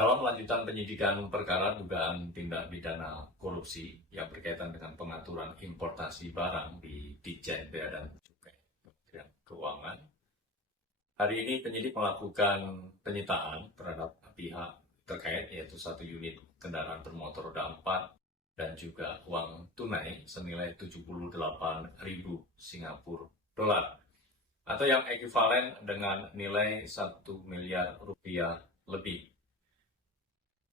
Dalam lanjutan penyidikan perkara dugaan tindak pidana korupsi yang berkaitan dengan pengaturan importasi barang di Ditjen Bea dan Cukai Kementerian Keuangan, hari ini penyidik melakukan penyitaan terhadap pihak terkait, yaitu satu unit kendaraan bermotor roda 4 dan juga uang tunai senilai 78.000 Singapura dolar atau yang ekuivalen dengan nilai 1 miliar rupiah lebih.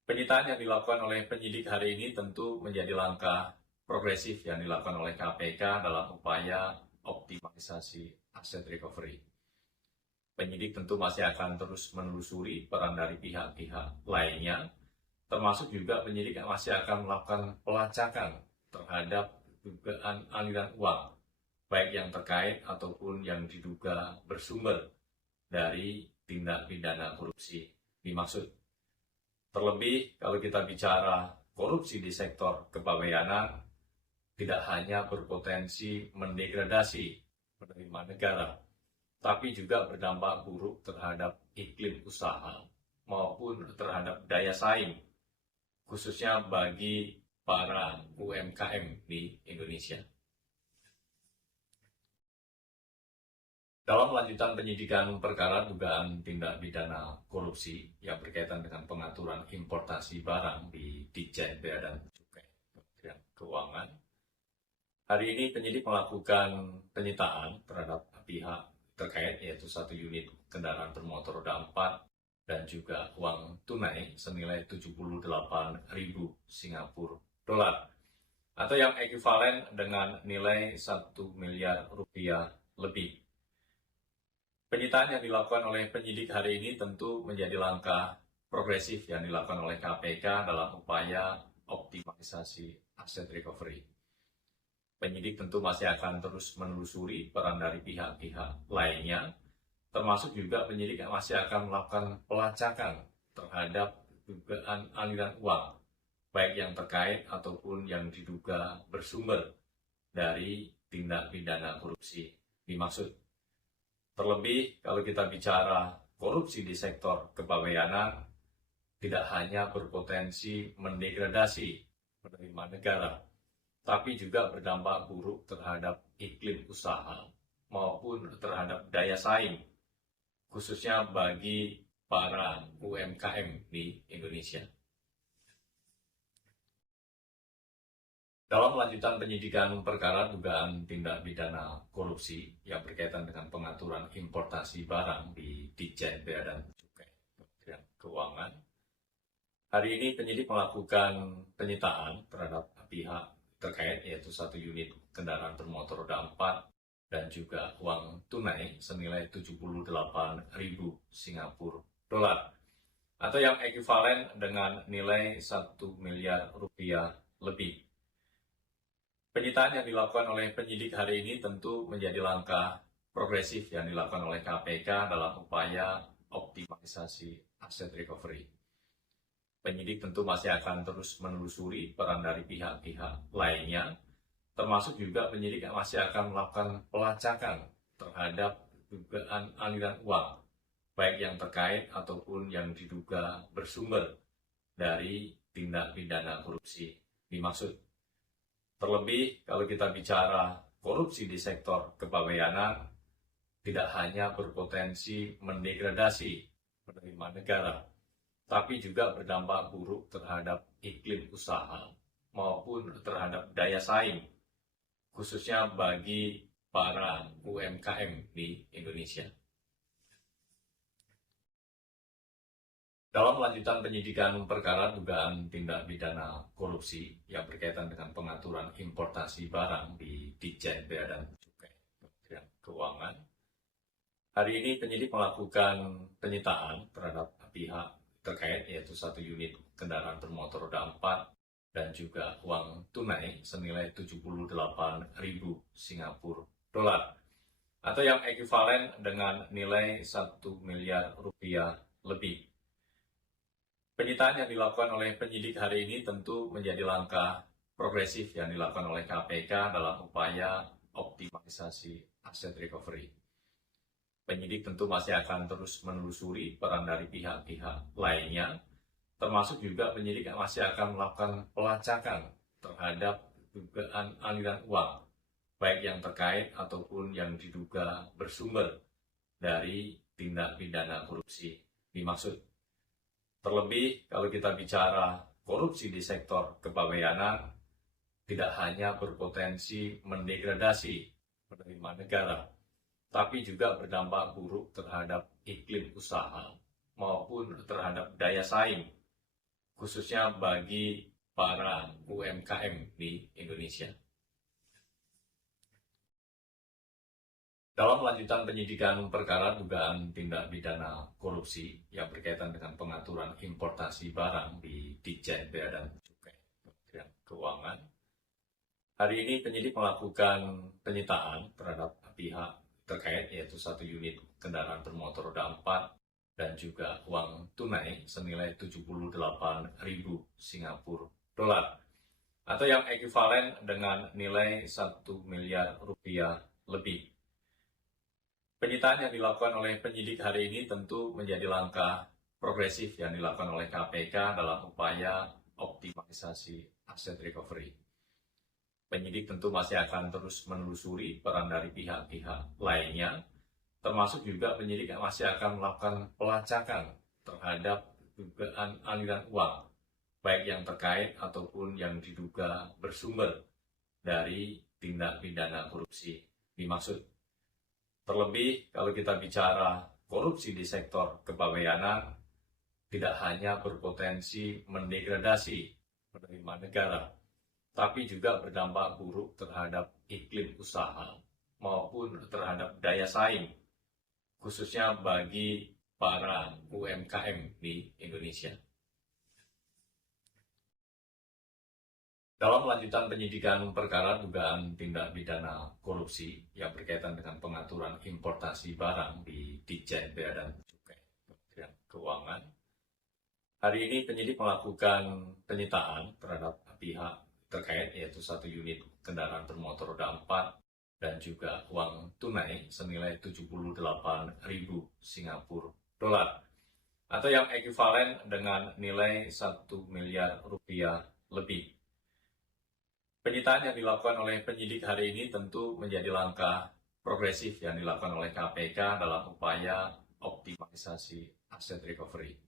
Penyitaan yang dilakukan oleh penyidik hari ini tentu menjadi langkah progresif yang dilakukan oleh KPK dalam upaya optimalisasi aset recovery. Penyidik tentu masih akan terus menelusuri peran dari pihak-pihak lainnya, termasuk juga penyidik masih akan melakukan pelacakan terhadap dugaan aliran uang, baik yang terkait ataupun yang diduga bersumber dari tindak pidana korupsi dimaksud. Terlebih kalau kita bicara korupsi di sektor kepabeanan, tidak hanya berpotensi mendegradasi penerimaan negara, tapi juga berdampak buruk terhadap iklim usaha maupun terhadap daya saing, khususnya bagi para UMKM di Indonesia. Dalam lanjutan penyidikan perkara dugaan tindak pidana korupsi yang berkaitan dengan pengaturan importasi barang di Ditjen Bea dan Cukai Kementerian Keuangan, hari ini penyidik melakukan penyitaan terhadap pihak terkait, yaitu satu unit kendaraan bermotor roda 4 dan juga uang tunai senilai 78.000 Singapura dolar atau yang ekuivalen dengan nilai 1 miliar rupiah lebih. Penyitaan yang dilakukan oleh penyidik hari ini tentu menjadi langkah progresif yang dilakukan oleh KPK dalam upaya optimalisasi aset recovery. Penyidik tentu masih akan terus menelusuri peran dari pihak-pihak lainnya, termasuk juga penyidik masih akan melakukan pelacakan terhadap dugaan aliran uang, baik yang terkait ataupun yang diduga bersumber dari tindak pidana korupsi dimaksud. Terlebih kalau kita bicara korupsi di sektor kepabeanan, tidak hanya berpotensi mendegradasi penerimaan negara, tapi juga berdampak buruk terhadap iklim usaha maupun terhadap daya saing, khususnya bagi para UMKM di Indonesia. Dalam lanjutan penyidikan perkara dugaan tindak pidana korupsi yang berkaitan dengan pengaturan importasi barang di Ditjen Bea dan Cukai Kementerian Keuangan, hari ini penyidik melakukan penyitaan terhadap pihak terkait, yaitu satu unit kendaraan bermotor roda 4 dan juga uang tunai senilai 78.000 Singapura dolar atau yang ekuivalen dengan nilai 1 miliar rupiah lebih. Penyitaan yang dilakukan oleh penyidik hari ini tentu menjadi langkah progresif yang dilakukan oleh KPK dalam upaya optimalisasi aset recovery. Penyidik tentu masih akan terus menelusuri peran dari pihak-pihak lainnya, termasuk juga penyidik masih akan melakukan pelacakan terhadap dugaan aliran uang, baik yang terkait ataupun yang diduga bersumber dari tindak pidana korupsi dimaksud. Terlebih kalau kita bicara korupsi di sektor kepabeanan, tidak hanya berpotensi mendegradasi penerimaan negara, tapi juga berdampak buruk terhadap iklim usaha maupun terhadap daya saing, khususnya bagi para UMKM di Indonesia. Dalam lanjutan penyidikan perkara dugaan tindak pidana korupsi yang berkaitan dengan pengaturan importasi barang di Ditjen Bea dan Cukai Kementerian Keuangan, hari ini penyidik melakukan penyitaan terhadap pihak terkait, yaitu satu unit kendaraan bermotor roda 4 dan juga uang tunai senilai 78.000 Singapura dolar atau yang ekuivalen dengan nilai 1 miliar rupiah lebih. Penyitaan yang dilakukan oleh penyidik hari ini tentu menjadi langkah progresif yang dilakukan oleh KPK dalam upaya optimalisasi aset recovery. Penyidik tentu masih akan terus menelusuri peran dari pihak-pihak lainnya, termasuk juga penyidik masih akan melakukan pelacakan terhadap dugaan aliran uang, baik yang terkait ataupun yang diduga bersumber dari tindak pidana korupsi dimaksud. Terlebih kalau kita bicara korupsi di sektor kepabeanan, tidak hanya berpotensi mendegradasi penerimaan negara, tapi juga berdampak buruk terhadap iklim usaha maupun terhadap daya saing, khususnya bagi para UMKM di Indonesia. Dalam lanjutan penyidikan perkara dugaan tindak pidana korupsi yang berkaitan dengan pengaturan importasi barang di Ditjen Bea dan Cukai Kementerian Keuangan, hari ini penyidik melakukan penyitaan terhadap pihak terkait, yaitu 1 unit kendaraan bermotor roda 4 dan juga uang tunai senilai 78.000 Singapura dolar atau yang ekuivalen dengan nilai 1 miliar rupiah lebih. Penyitaan yang dilakukan oleh penyidik hari ini tentu menjadi langkah progresif yang dilakukan oleh KPK dalam upaya optimalisasi aset recovery. Penyidik tentu masih akan terus menelusuri peran dari pihak-pihak lainnya, termasuk juga penyidik masih akan melakukan pelacakan terhadap dugaan aliran uang, baik yang terkait ataupun yang diduga bersumber dari tindak pidana korupsi dimaksud. Terlebih kalau kita bicara korupsi di sektor kepabeanan, tidak hanya berpotensi mendegradasi penerimaan negara, tapi juga berdampak buruk terhadap iklim usaha maupun terhadap daya saing, khususnya bagi para UMKM di Indonesia. Dalam lanjutan penyidikan perkara dugaan tindak pidana korupsi yang berkaitan dengan pengaturan importasi barang di Ditjen Bea dan Cukai Kementerian Keuangan, hari ini penyidik melakukan penyitaan terhadap pihak terkait, yaitu 1 unit kendaraan bermotor roda 4 dan juga uang tunai senilai 78.000 Singapura dolar atau yang ekuivalen dengan nilai 1 miliar rupiah lebih. Penyitaan yang dilakukan oleh penyidik hari ini tentu menjadi langkah progresif yang dilakukan oleh KPK dalam upaya optimalisasi aset recovery.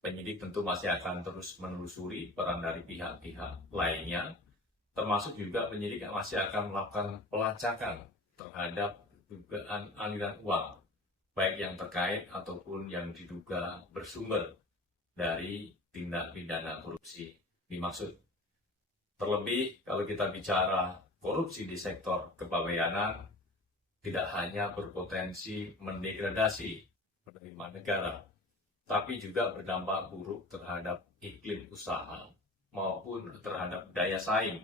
Penyidik tentu masih akan terus menelusuri peran dari pihak-pihak lainnya, termasuk juga penyidik masih akan melakukan pelacakan terhadap dugaan aliran uang, baik yang terkait ataupun yang diduga bersumber dari tindak pidana korupsi dimaksud. Terlebih kalau kita bicara korupsi di sektor kepabeanan, tidak hanya berpotensi mendegradasi penerimaan negara, tapi juga berdampak buruk terhadap iklim usaha maupun terhadap daya saing,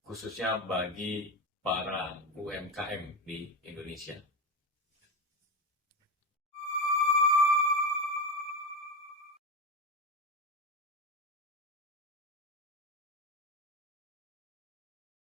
khususnya bagi para UMKM di Indonesia.